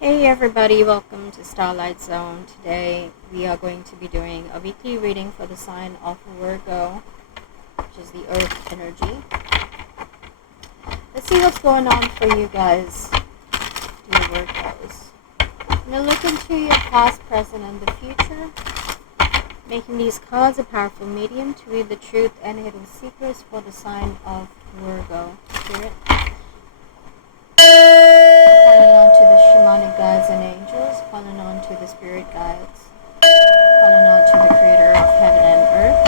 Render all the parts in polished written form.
Hey everybody, welcome to Starlight Zone. Today we are going to be doing a weekly reading for the sign of Virgo, which is the earth energy. Let's see what's going on for you guys, dear Virgos. I'm going to look into your past, present, and the future, making these cards a powerful medium to read the truth and hidden secrets for the sign of Virgo. Spirit, calling on to the shamanic guides and angels, calling on to the spirit guides, calling on to the creator of heaven and earth.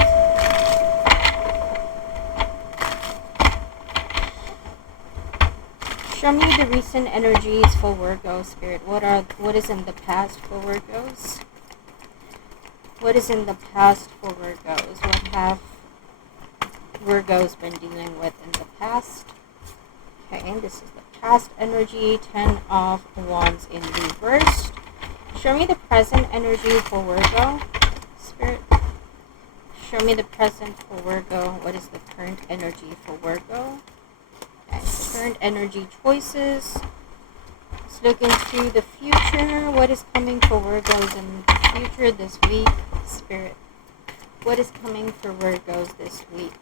Show me the recent energies for Virgo, Spirit. What is in the past for Virgos? What is in the past for Virgos? What have Virgos been dealing with in the past? Okay, this is the past energy, 10 of Wands in reversed. Show me the present energy for Virgo, Spirit. Show me the present for Virgo. What is the current energy for Virgo? Okay, so current energy choices. Let's look into the future. What is coming for Virgos in the future this week, Spirit? What is coming for Virgos this week?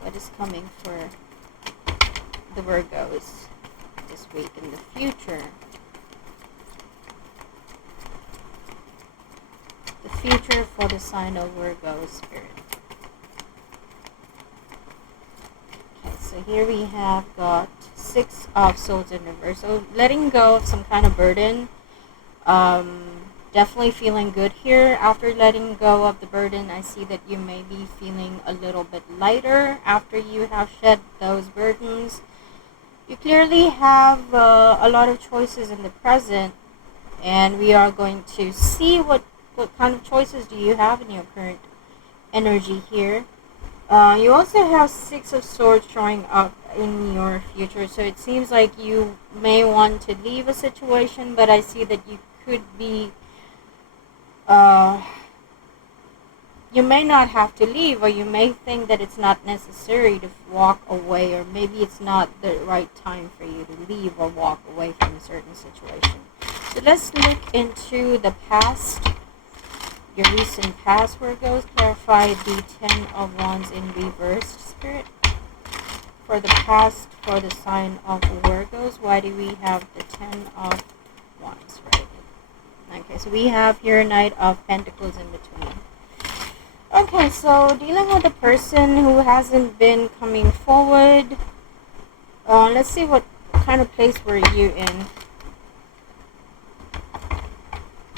What is coming for the Virgos this week in the future? The future for the sign of Virgo, Spirit. Okay, so here we have got 6 of Swords in reverse. So letting go of some kind of burden. Definitely feeling good here. After letting go of the burden, I see that you may be feeling a little bit lighter after you have shed those burdens. You clearly have a lot of choices in the present, and we are going to see what kind of choices do you have in your current energy here. You also have 6 of Swords showing up in your future, so it seems like you may want to leave a situation, but I see that you could be you may not have to leave, or you may think that it's not necessary to walk away, or maybe it's not the right time for you to leave or walk away from a certain situation. So let's look into the past, your recent past, where it goes. Clarify the 10 of Wands in reversed, Spirit. For the past, for the sign of Virgos, why do we have the 10 of Wands, right? Okay, so we have here Knight of Pentacles in between. Okay, so dealing with a person who hasn't been coming forward. Let's see what kind of place were you in.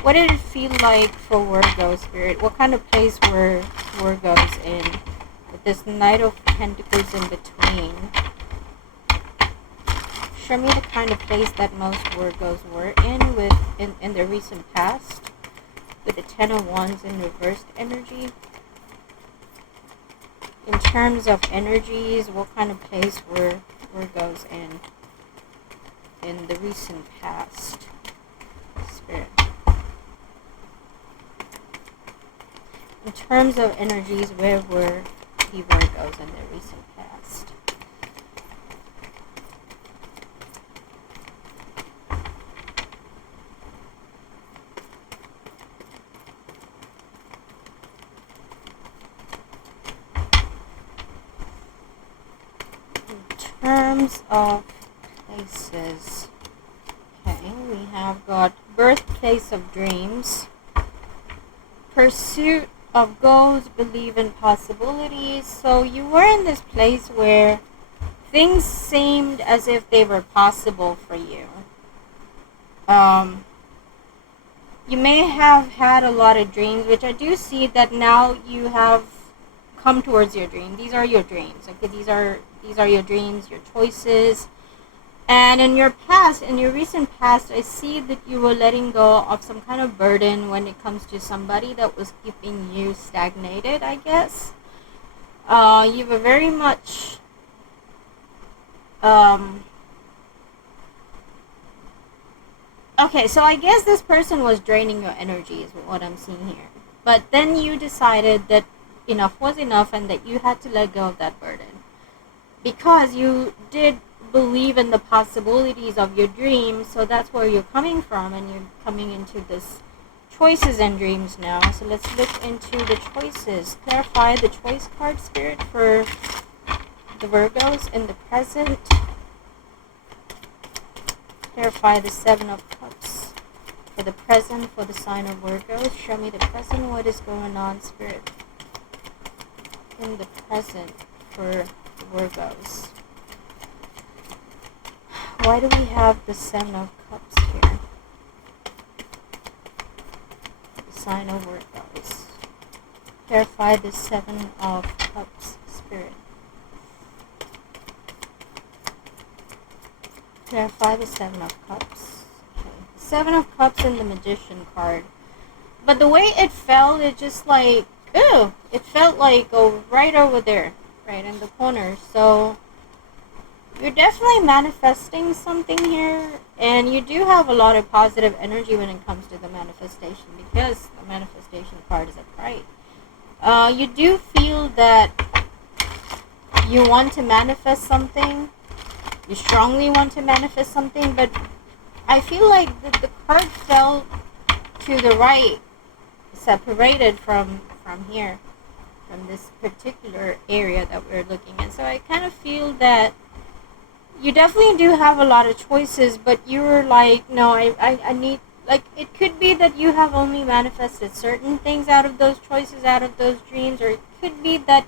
What did it feel like for Virgo, Spirit? What kind of place were Virgos in? With this Knight of Pentacles in between. Show me the kind of place that most Virgos were in in the recent past. With the 10 of Wands in reversed energy. In terms of energies, what kind of place were Virgos in the recent past, Spirit? In terms of energies, where were the Virgos in the recent past? Terms of places. Okay, we have got birthplace of dreams, pursuit of goals, believe in possibilities. So you were in this place where things seemed as if they were possible for you. You may have had a lot of dreams, which I do see that now you have come towards your dream. These are your dreams. Okay, these are your dreams, your choices. And in your past, in your recent past, I see that you were letting go of some kind of burden when it comes to somebody that was keeping you stagnated, I guess. You were very much okay, so I guess this person was draining your energy is what I'm seeing here. But then you decided that enough was enough and that you had to let go of that burden. Because you did believe in the possibilities of your dreams, so that's where you're coming from, and you're coming into this choices and dreams now. So let's look into the choices. Clarify the choice card, Spirit, for the Virgos in the present. Clarify the Seven of Cups for the present for the sign of Virgos. Show me the present. What is going on, Spirit, in the present for the Virgos? Why do we have the Seven of Cups here? The sign of Virgos. Clarify the Seven of Cups, Spirit. Clarify the Seven of Cups. Okay. Seven of Cups and the Magician card. But the way it fell, it just like, ew, it felt like, oh, right over there, right in the corner. So you're definitely manifesting something here, and you do have a lot of positive energy when it comes to the manifestation, because the manifestation card is upright. You do feel that you want to manifest something. You strongly want to manifest something, but I feel like the card fell to the right, separated from here, from this particular area that we're looking at. So I kind of feel that you definitely do have a lot of choices, but you're like, no, I need, like, it could be that you have only manifested certain things out of those choices, out of those dreams, or it could be that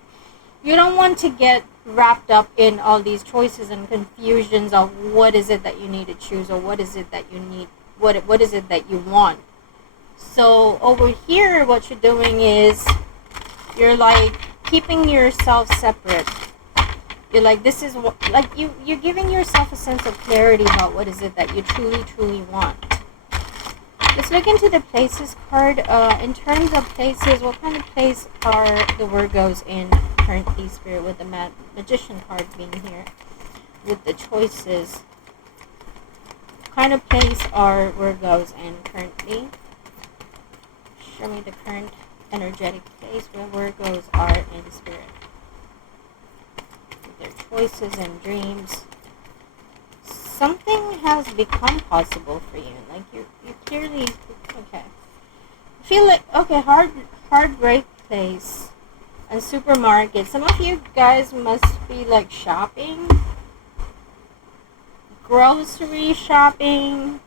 you don't want to get wrapped up in all these choices and confusions of what is it that you need to choose, or what is it that you need, what is it that you want. So over here, what you're doing is you're like keeping yourself separate. You're like, this is what, like, you're giving yourself a sense of clarity about what is it that you truly want. Let's look into the places card. In terms of places, what kind of place are the Virgos in currently, Spirit, with the Magician card being here, with the choices? What kind of place are Virgos in currently? Show me the current energetic place where Virgos are in, Spirit, with their choices and dreams. Something has become possible for you. Like, you clearly, okay. I feel like, okay, heartbreak place and supermarket. Some of you guys must be like shopping, grocery shopping,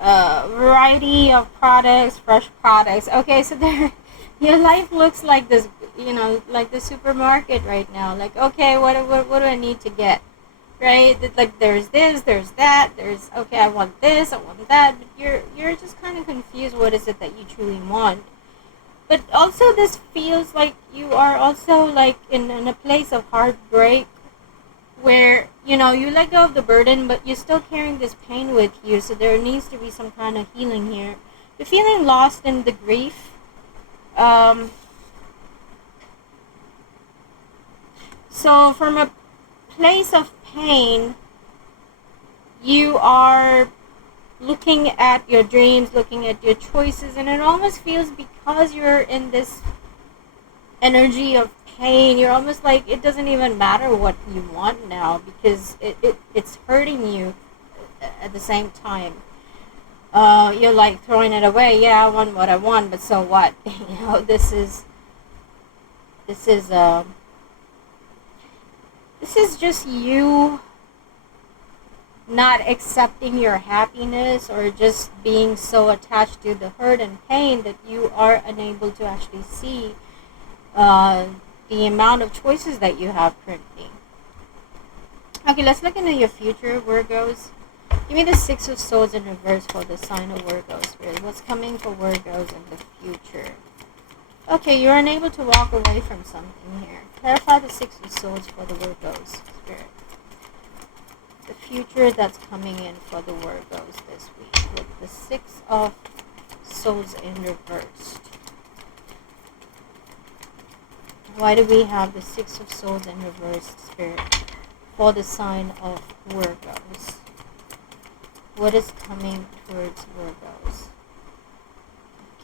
variety of products, fresh products. Okay, so there, your life looks like this, you know, like the supermarket right now. Like, okay, what do I need to get? Right? Like, there's this, there's that, there's, okay, I want this, I want that, but you're just kind of confused what is it that you truly want. But also this feels like you are also like in a place of heartbreak, where, you know, you let go of the burden, but you're still carrying this pain with you, so there needs to be some kind of healing here. You're feeling lost in the grief. So from a place of pain, you are looking at your dreams, looking at your choices, and it almost feels, because you're in this energy of pain, you're almost like it doesn't even matter what you want now, because it's hurting you at the same time. You're like throwing it away. Yeah, I want what I want, but so what? You know, this is just you not accepting your happiness, or just being so attached to the hurt and pain that you are unable to actually see the amount of choices that you have currently. Okay, let's look into your future, Virgos. Give me the Six of Swords in reverse for the sign of Virgos, Spirit. What's coming for Virgos in the future? Okay, you're unable to walk away from something here. Clarify the Six of Swords for the Virgos, Spirit. The future that's coming in for the Virgos this week, with the Six of Swords in reversed. Why do we have the Six of Swords in reversed, Spirit, for the sign of Virgos? What is coming towards Virgos?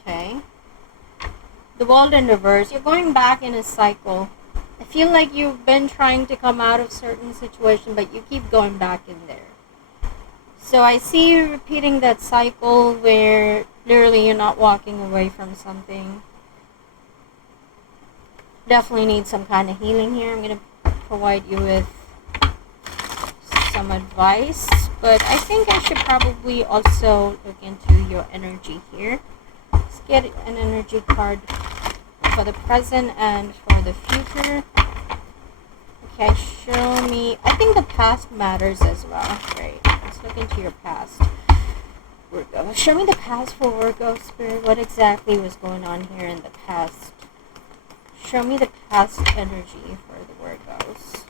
Okay. The World in reverse. You're going back in a cycle. I feel like you've been trying to come out of certain situation, but you keep going back in there. So I see you repeating that cycle where literally you're not walking away from something. Definitely need some kind of healing here. I'm going to provide you with some advice, but I think I should probably also look into your energy here. Let's get an energy card for the present and for the future. Okay, show me. I think the past matters as well. Great. Let's look into your past. Virgo. Show me the past for Virgo, Spirit. What exactly was going on here in the past? Show me the past energy for the Virgos.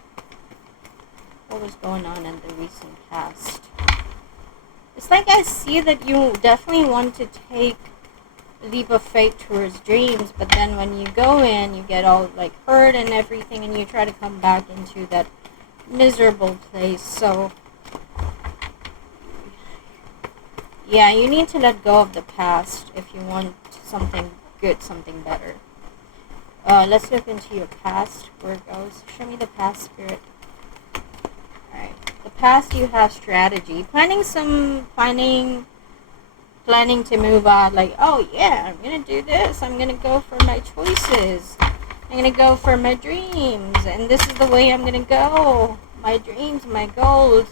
What was going on in the recent past? It's like I see that you definitely want to take a leap of faith towards dreams, but then when you go in, you get all like hurt and everything, and you try to come back into that miserable place. So yeah, you need to let go of the past if you want something good, something better. Let's look into your past, Virgos. Show me the past, Spirit. Alright. The past, you have strategy. Planning to move out. Like, oh yeah, I'm going to do this. I'm going to go for my choices. I'm going to go for my dreams. And this is the way I'm going to go. My dreams, my goals.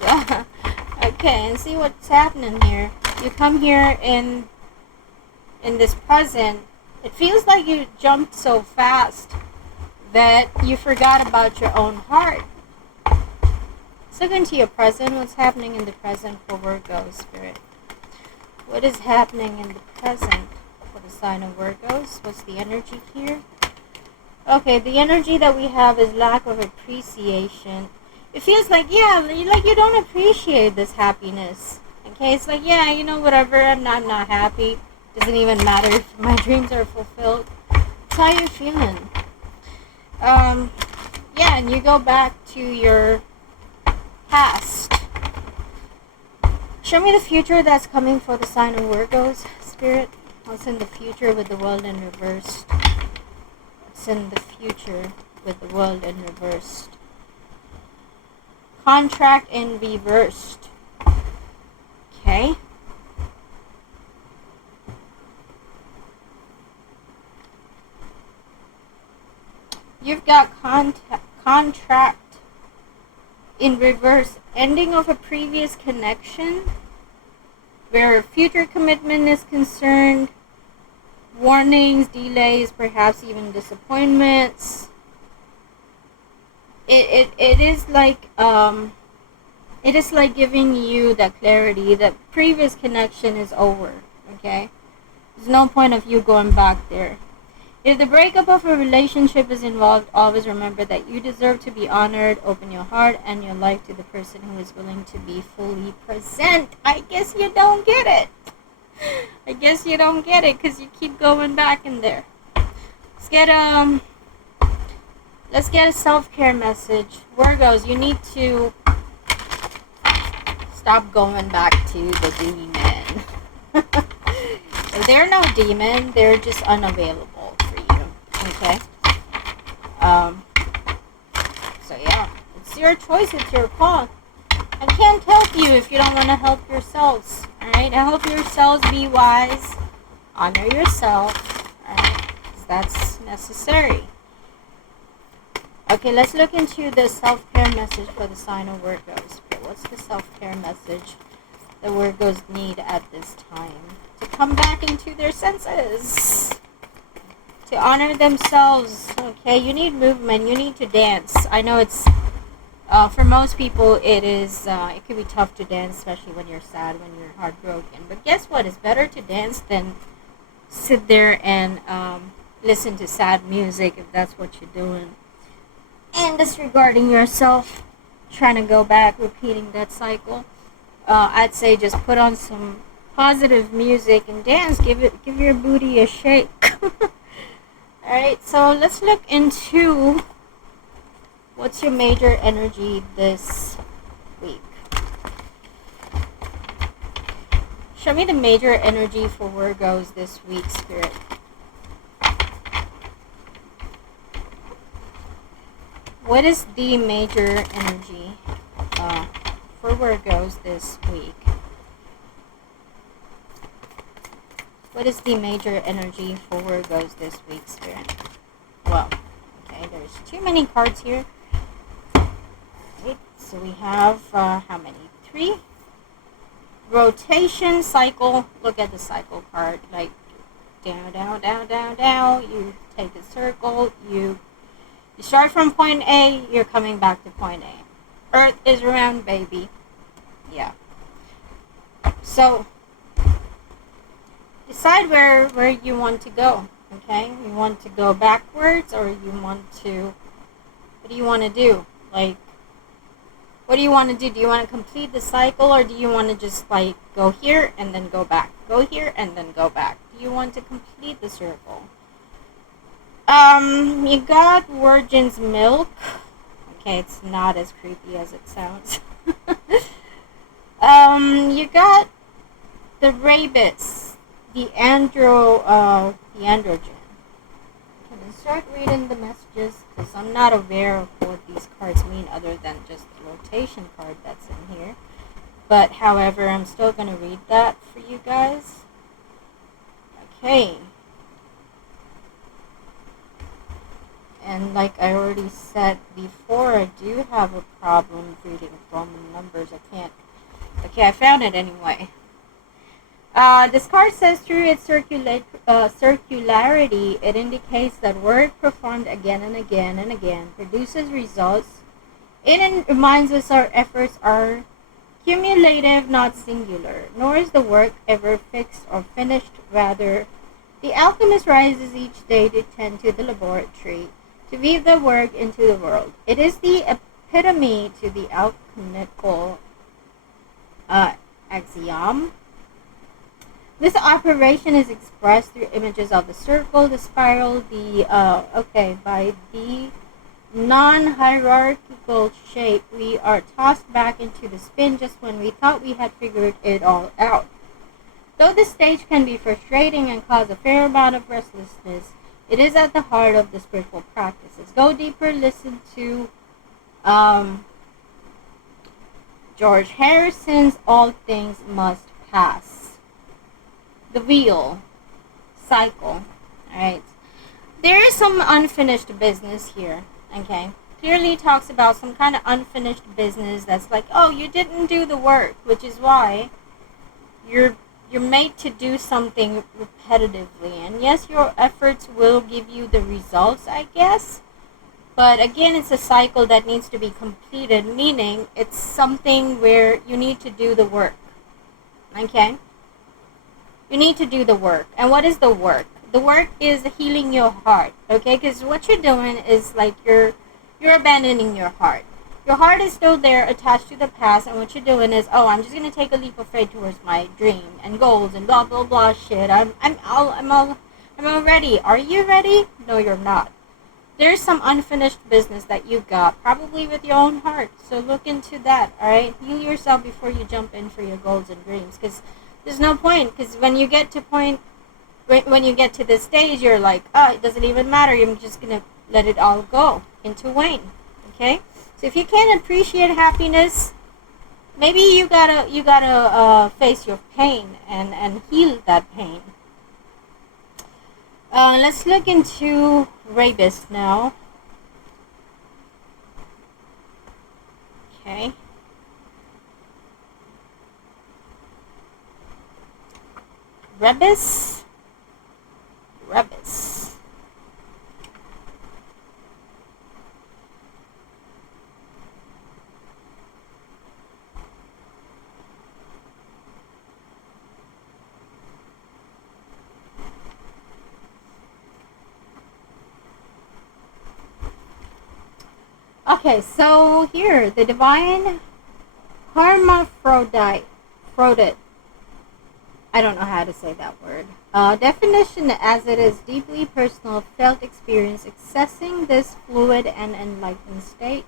Okay, and see what's happening here. You come here in this present. It feels like you jumped so fast that you forgot about your own heart. Let's look into your present. What's happening in the present for Virgo, Spirit? What is happening in the present for the sign of Virgos? What's the energy here? Okay, the energy that we have is lack of appreciation. It feels like, yeah, like you don't appreciate this happiness. Okay, it's like, yeah, you know, whatever, I'm not happy. Doesn't even matter if my dreams are fulfilled. That's how you're feeling. Yeah, and you go back to your past. Show me the future that's coming for the sign of Virgos, Spirit. What's in the future with the world in reversed? What's in the future with the world in reversed? Contract in reversed. Okay. You've got contract in reverse, ending of a previous connection, where future commitment is concerned, warnings, delays, perhaps even disappointments. It is like giving you that clarity that previous connection is over. Okay, there's no point of you going back there. If the breakup of a relationship is involved, always remember that you deserve to be honored. Open your heart and your life to the person who is willing to be fully present. I guess you don't get it. I guess you don't get it because you keep going back in there. Let's get a self-care message. Virgos, you need to stop going back to the demon. They're no demon. They're just unavailable for you. Okay? So yeah, it's your choice. It's your call. I can't help you if you don't want to help yourselves. Alright? Help yourselves, be wise. Honor yourself. Alright? Because that's necessary. Okay, let's look into the self-care message for the sign of Virgos. What's the self-care message the Virgos need at this time? To come back into their senses. To honor themselves. Okay, you need movement. You need to dance. I know it's, for most people, it can be tough to dance, especially when you're sad, when you're heartbroken. But guess what? It's better to dance than sit there and listen to sad music if that's what you're doing. And disregarding yourself, trying to go back, repeating that cycle. I'd say just put on some positive music and dance. Give your booty a shake. Alright, so let's look into what's your major energy this week. Show me the major energy for Virgos this week, Spirit. What is the major energy for Virgos this week? What is the major energy for Virgos this week, Spirit? Well, okay, there's too many cards here. Right, so we have, how many? 3? Rotation, cycle. Look at the cycle card. Like, down, down, down, down, down. You take a circle. You start from point A. You're coming back to point A. Earth is round, baby. Yeah. So, decide where you want to go. Okay? You want to go backwards, or you want to... What do you want to do? Like, what do you want to do? Do you want to complete the cycle, or do you want to just, like, go here and then go back? Go here and then go back. Do you want to complete the circle? You got Virgin's Milk. Okay, it's not as creepy as it sounds. You got the Rabbits, the androgen. Can I start reading the messages? Because I'm not aware of what these cards mean other than just the rotation card that's in here. But, however, I'm still going to read that for you guys. Okay. And like I already said before, I do have a problem reading Roman numbers. I can't. Okay, I found it anyway. This card says through its circularity, it indicates that work performed again and again and again produces results. It reminds us our efforts are cumulative, not singular, nor is the work ever fixed or finished. Rather, the alchemist rises each day to tend to the laboratory, to weave the work into the world. It is the epitome to the alchemical axiom. This operation is expressed through images of the circle, the spiral, by the non-hierarchical shape. We are tossed back into the spin just when we thought we had figured it all out. Though this stage can be frustrating and cause a fair amount of restlessness, it is at the heart of the spiritual practices. Go deeper, listen to George Harrison's All Things Must Pass. The wheel, cycle, alright. There is some unfinished business here, okay? Clearly talks about some kind of unfinished business that's like, oh, you didn't do the work, which is why you're made to do something repetitively. And yes, your efforts will give you the results, I guess. But again, it's a cycle that needs to be completed, meaning it's something where you need to do the work, okay? You need to do the work. And what is the work? The work is healing your heart, okay? Because what you're doing is like you're abandoning your heart. Your heart is still there, attached to the past, and what you're doing is, oh, I'm just gonna take a leap of faith towards my dream and goals and blah blah blah shit. I'm all ready. Are you ready? No, you're not. There's some unfinished business that you got, probably with your own heart. So look into that, all right? Heal yourself before you jump in for your goals and dreams, because there's no point, because when you get to this stage, you're like, oh, it doesn't even matter. You're just going to let it all go into wane, okay? So if you can't appreciate happiness, maybe you gotta face your pain and heal that pain. Let's look into Rabbits now. Okay. Rebus. Okay, so here, the divine hermaphrodite. I don't know how to say that word. Definition, as it is deeply personal, felt experience accessing this fluid and enlightened state.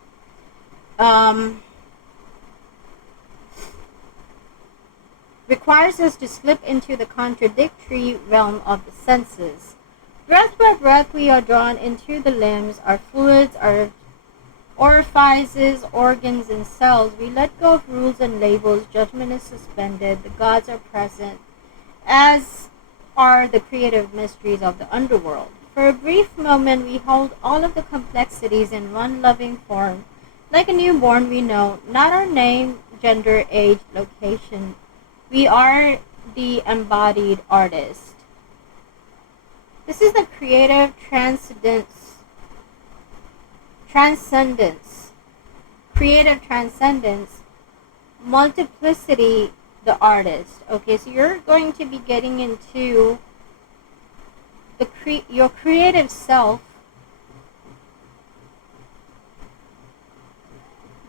Requires us to slip into the contradictory realm of the senses. Breath by breath, we are drawn into the limbs. Our fluids are Orifices, organs, and cells. We let go of rules and labels. Judgment is suspended. The gods are present, as are the creative mysteries of the underworld. For a brief moment, we hold all of the complexities in one loving form. Like a newborn, we know not our name, gender, age, location. We are the embodied artist. This is the creative transcendence, creative transcendence, multiplicity, the artist. Okay, so you're going to be getting into your creative self.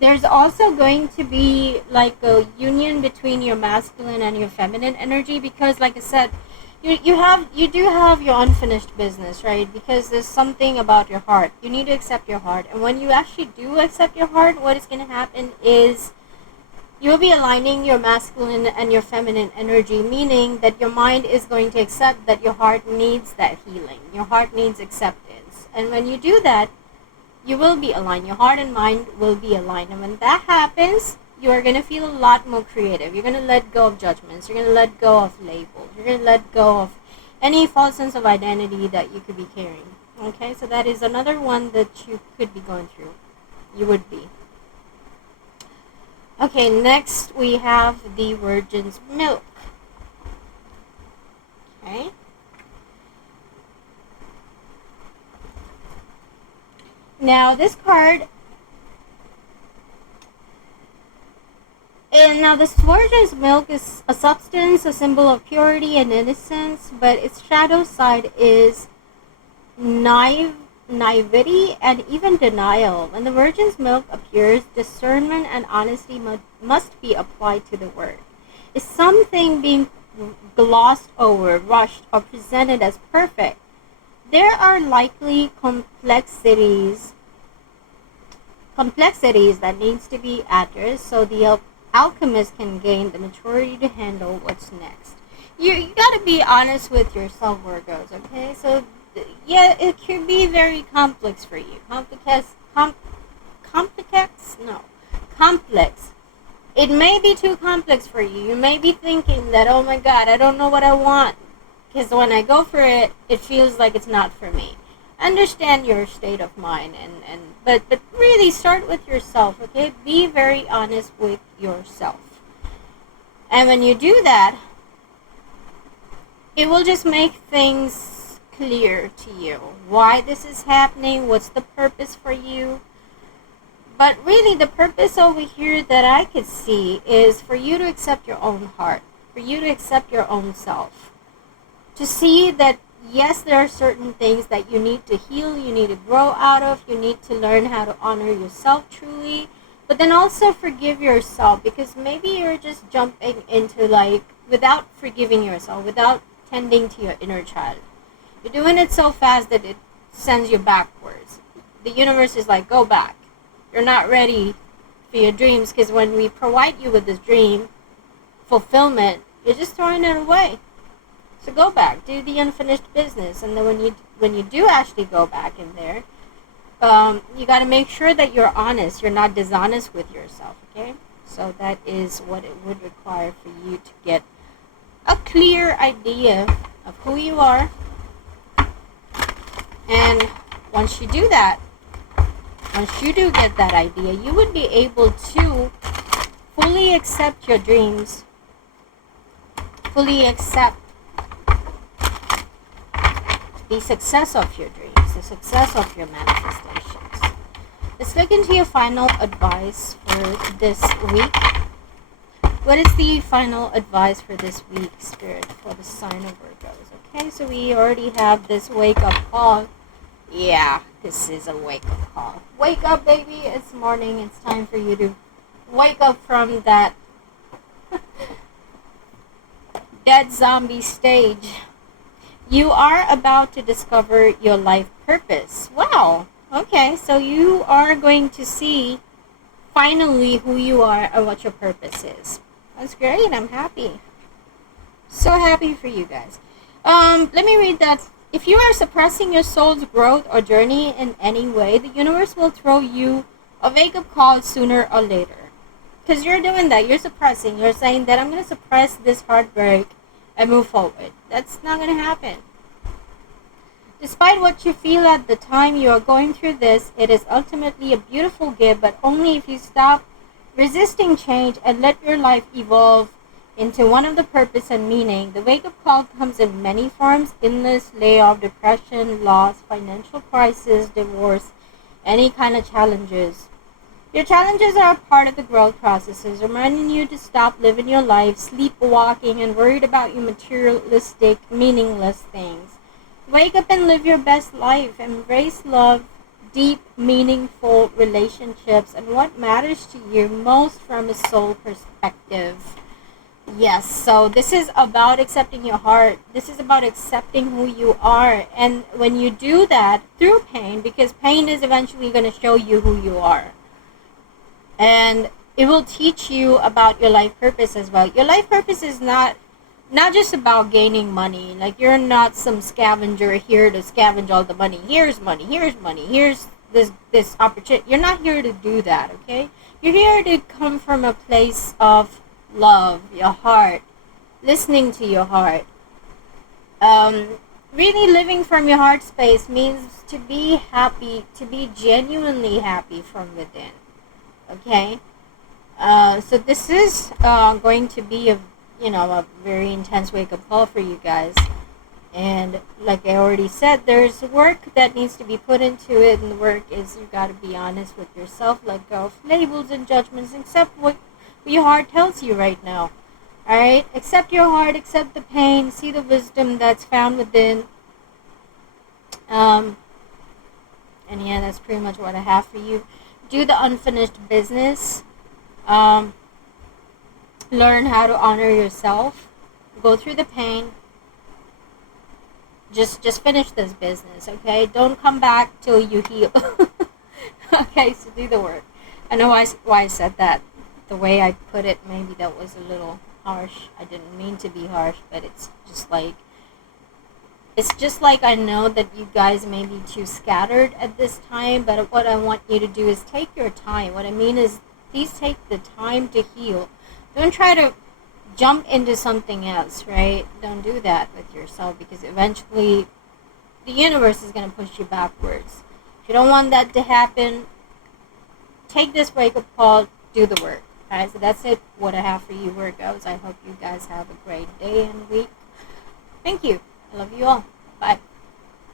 There's also going to be like a union between your masculine and your feminine energy, because like I said, you do have your unfinished business, right? Because there's something about your heart. You need to accept your heart. And when you actually do accept your heart, what is going to happen is you'll be aligning your masculine and your feminine energy, meaning that your mind is going to accept that your heart needs that healing. Your heart needs acceptance. And when you do that, you will be aligned. Your heart and mind will be aligned. And when that happens, you are going to feel a lot more creative. You're going to let go of judgments. You're going to let go of labels. You're going to let go of any false sense of identity that you could be carrying. Okay, so that is another one that you could be going through. You would be. Okay, next we have the Virgin's Milk. Okay. Now this card, and now this Virgin's Milk is a substance, a symbol of purity and innocence, but its shadow side is naivety and even denial. When the Virgin's Milk appears, discernment and honesty must be applied to the word. Is something being glossed over, rushed, or presented as perfect? There are likely complexities that needs to be addressed so the alchemist can gain the maturity to handle what's next. You got to be honest with yourself, Virgos, okay? So yeah, it could be very complex for you. Complex. It may be too complex for you. You may be thinking that, oh my God, I don't know what I want, because when I go for it, it feels like it's not for me. Understand your state of mind, but really start with yourself, okay? Be very honest with yourself. And when you do that, it will just make things clear to you why this is happening, what's the purpose for you. But really the purpose over here that I could see is for you to accept your own heart, for you to accept your own self. To see that, yes, there are certain things that you need to heal, you need to grow out of, you need to learn how to honor yourself truly, but then also forgive yourself, because maybe you're just jumping into without forgiving yourself, without tending to your inner child. You're doing it so fast that it sends you backwards. The universe is like, go back. You're not ready for your dreams, because when we provide you with this dream fulfillment, you're just throwing it away. So go back, do the unfinished business, and then when you do actually go back in there, you got to make sure that you're honest. You're not dishonest with yourself, okay? So that is what it would require for you to get a clear idea of who you are. And once you do that, once you do get that idea, you would be able to fully accept your dreams, fully accept the success of your dreams, the success of your manifestations. Let's look into your final advice for this week. What is the final advice for this week, Spirit, for the sign of Virgos? Okay, so we already have this wake-up call. Yeah, this is a wake-up call. Wake up, baby. It's morning. It's time for you to wake up from that dead zombie stage. You are about to discover your life purpose. Wow. Okay, so you are going to see finally who you are and what your purpose is. That's great. I'm happy. So happy for you guys. Let me read that. If you are suppressing your soul's growth or journey in any way, the universe will throw you A wake-up call sooner or later. Because you're doing that. You're suppressing. You're saying that I'm going to suppress this heartbreak and move forward. That's not going to happen. Despite what you feel at the time you are going through this, it is ultimately a beautiful gift, but only if you stop resisting change and let your life evolve into one of the purpose and meaning. The wake-up call comes in many forms: illness, layoff, depression, loss, financial crisis, divorce, any kind of challenges. Your challenges are a part of the growth processes, reminding you to stop living your life sleepwalking and worried about your materialistic, meaningless things. Wake up and live your best life. Embrace love, deep, meaningful relationships, and what matters to you most from a soul perspective. Yes, so this is about accepting your heart. This is about accepting who you are. And when you do that through pain, because pain is eventually going to show you who you are. And it will teach you about your life purpose as well. Your life purpose is not just about gaining money. Like, you're not some scavenger here to scavenge all the money. Here's money, here's this opportunity. You're not here to do that, okay? You're here to come from a place of love, your heart, listening to your heart. Really living from your heart space means to be happy, to be genuinely happy from within, okay? So this is going to be a very intense wake-up call for you guys. And like I already said, there's work that needs to be put into it, and the work is you got to be honest with yourself, let go of labels and judgments, accept what your heart tells you right now. Alright? Accept your heart, accept the pain, see the wisdom that's found within. And yeah, that's pretty much what I have for you. Do the unfinished business. Learn how to honor yourself. Go through the pain. Just finish this business, okay? Don't come back till you heal. Okay, so do the work. I know why I said that. The way I put it, maybe that was a little harsh. I didn't mean to be harsh, but it's just like I know that you guys may be too scattered at this time, but what I want you to do is take your time. What I mean is, please take the time to heal. Don't try to jump into something else, right? Don't do that with yourself, because eventually the universe is going to push you backwards. If you don't want that to happen, take this wake-up call, do the work. Alright, so that's it, what I have for you, Virgos. I hope you guys have a great day and week. Thank you. I love you all. Bye.